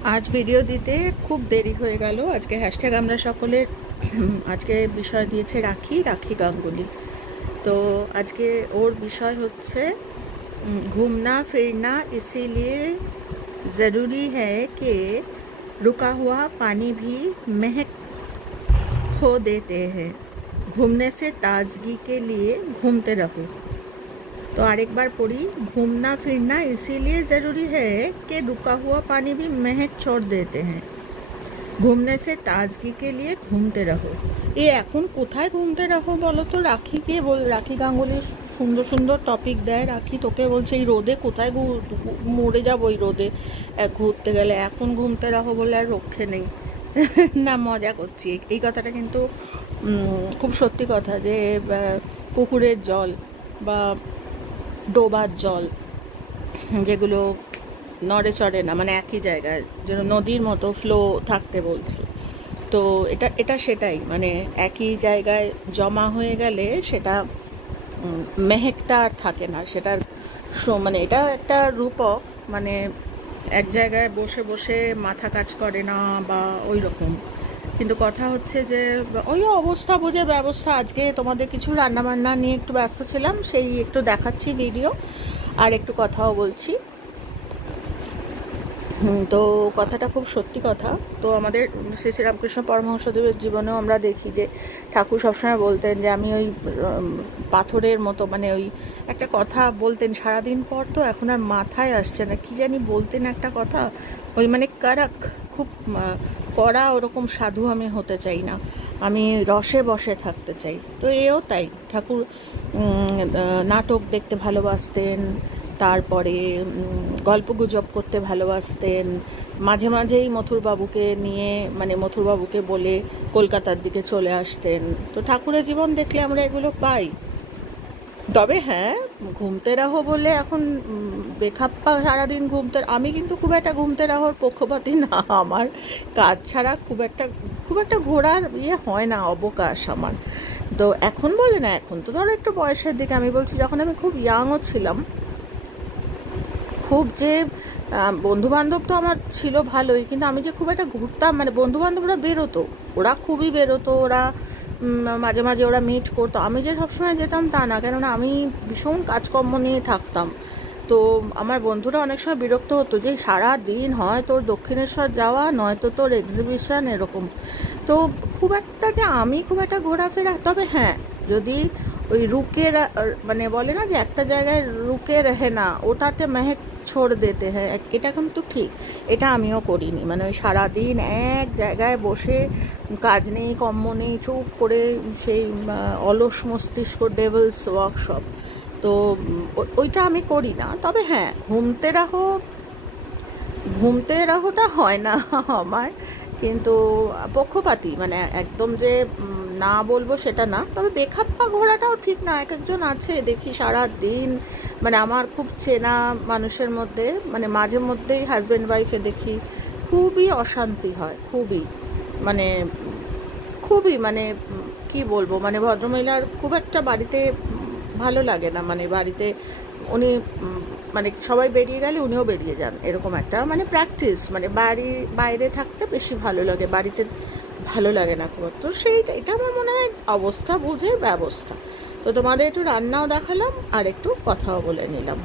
आज वीडियो दीते खूब देरी हो गल। आज के हैशटैग आमरा सकले आज के विषय दिए राखी राखी गांगुली। तो आज के और विषय होच्छे घूमना फिरना इसीलिए ज़रूरी है कि रुका हुआ पानी भी महक खो देते हैं। घूमने से ताजगी के लिए घूमते रहो। तो और एक बार पढ़ी, घूमना फिरना इसीलिए ज़रूरी है कि रुका हुआ पानी भी महक छोड़ देते हैं। घूमने से ताजगी के लिए घूमते रहो। ये এখন কোথায় ঘুমতে রাখো বলো তো? রাখিকে বল, রাখি গাঙ্গুলি সুন্দর সুন্দর টপিক দেয়। রাখি তোকে বলছে এই রোদে কোথায় মরে যাবো এই রোদে ঘুরতে গেলে, এখন ঘুমতে রাখো বলে আর রক্ষে নেই। না, মজা করছি। এই কথাটা কিন্তু খুব সত্যি কথা যে পুকুরের জল বা ডোবার জল যেগুলো নড়ে চড়ে না, মানে একই জায়গায় যেন নদীর মতো ফ্লো থাকতে বলছি। তো এটা সেটাই, মানে একই জায়গায় জমা হয়ে গেলে সেটা মেহেকটা আর থাকে না, সেটার মানে এটা একটা রূপক, মানে এক জায়গায় বসে বসে মাথা কাজ করে না বা ওই রকম। কিন্তু কথা হচ্ছে যে ওই অবস্থা বুঝে ব্যবস্থা। আজকে তোমাদের কিছু রান্নাবান্না নিয়ে একটু ব্যস্ত ছিলাম, সেই একটু দেখাচ্ছি ভিডিও আর একটু কথাও বলছি। তো কথাটা খুব সত্যি কথা। তো আমাদের শ্রী শ্রীরামকৃষ্ণ পরমহংসদেবের জীবনেও আমরা দেখি যে ঠাকুর সবসময় বলতেন যে আমি ওই পাথরের মতো, মানে ওই একটা কথা বলতেন সারাদিন পর, তো এখন আর মাথায় আসছে না, কি জানি বলতেন একটা কথা, ওই মানে কারাক, খুব কড়া ওরকম সাধু আমি হতে চাই না, আমি রসে বসে থাকতে চাই। তো এও তাই, ঠাকুর নাটক দেখতে ভালোবাসতেন, তারপরে গল্পগুজব করতে ভালোবাসতেন, মাঝে মাঝেই মথুরবাবুকে নিয়ে, মানে মথুরবাবুকে বলে কলকাতার দিকে চলে আসতেন। তো ঠাকুরের জীবন দেখলে আমরা এগুলো পাই। তবে হ্যাঁ, ঘুমতে রাহো বলে এখন বেখাপ্পা সারাদিন ঘুমতে, আমি কিন্তু খুব একটা ঘুমতে রাহোর পক্ষপাতী না। আমার কাজ ছাড়া খুব একটা ঘোরার হয় না, অবকাশ আমার। তো এখন বলে না, এখন তো ধরো একটু বয়সের দিকে, আমি বলছি যখন আমি খুব ইয়াংও ছিলাম, খুব যে বন্ধুবান্ধব তো আমার ছিল ভালোই, কিন্তু আমি যে খুব একটা ঘুরতাম, মানে বন্ধুবান্ধবরা বেরোতো, ওরা খুবই বেরোতো, ওরা মাঝে মাঝে ওরা মিট করতো, আমি যে সবসময় যেতাম তা না, কেননা আমি ভীষণ কাজকর্ম নিয়ে থাকতাম। তো আমার বন্ধুরা অনেক সময় বিরক্ত হতো যে সারা দিন হয় তোর দক্ষিণেশ্বর যাওয়া, নয়তো তোর এক্সিবিশন, এরকম। তো খুব একটা যে আমি খুব একটা ঘোরাফেরা, তবে হ্যাঁ, যদি ওই রুকে, মানে বলে না যে একটা জায়গায় রুকে রহে না, ওটাতে মেহেক ছোড় দিতে হ্যাঁ, এটা কিন্তু ঠিক, এটা আমিও করিনি। মানে ওই সারাদিন এক জায়গায় বসে কাজ নেই কর্ম নেই, চুপ করে সেই অলস মস্তিষ্ক, ডেভিলস ওয়ার্কশপ, তো ওইটা আমি করি না। তবে হ্যাঁ, ঘুমতে রাহোটা হয় না আমার, কিন্তু পক্ষপাতী, মানে একদম যে না বলবো সেটা না। তবে বেখাপ্পা ঘোরাটাও ঠিক না, এক একজন আছে দেখি সারা দিন, মানে আমার খুব চেনা মানুষের মধ্যে, মানে মাঝে মধ্যেই হাজব্যান্ড ওয়াইফে দেখি খুবই অশান্তি হয়, খুবই মানে কি বলবো, মানে ভদ্রমহিলার খুব একটা বাড়িতে ভালো লাগে না, মানে বাড়িতে উনি মানে সবাই বেরিয়ে গেলে উনিও বেরিয়ে যান, এরকম একটা মানে প্র্যাকটিস, মানে বাইরে থাকতে বেশি ভালো লাগে, বাড়িতে ভালো লাগে না খুব। তো এটা আমার মনে হয় অবস্থা বুঝে ব্যবস্থা। তো তোমাদের একটু রান্নাও দেখালাম আর একটু কথাও বলে নিলাম।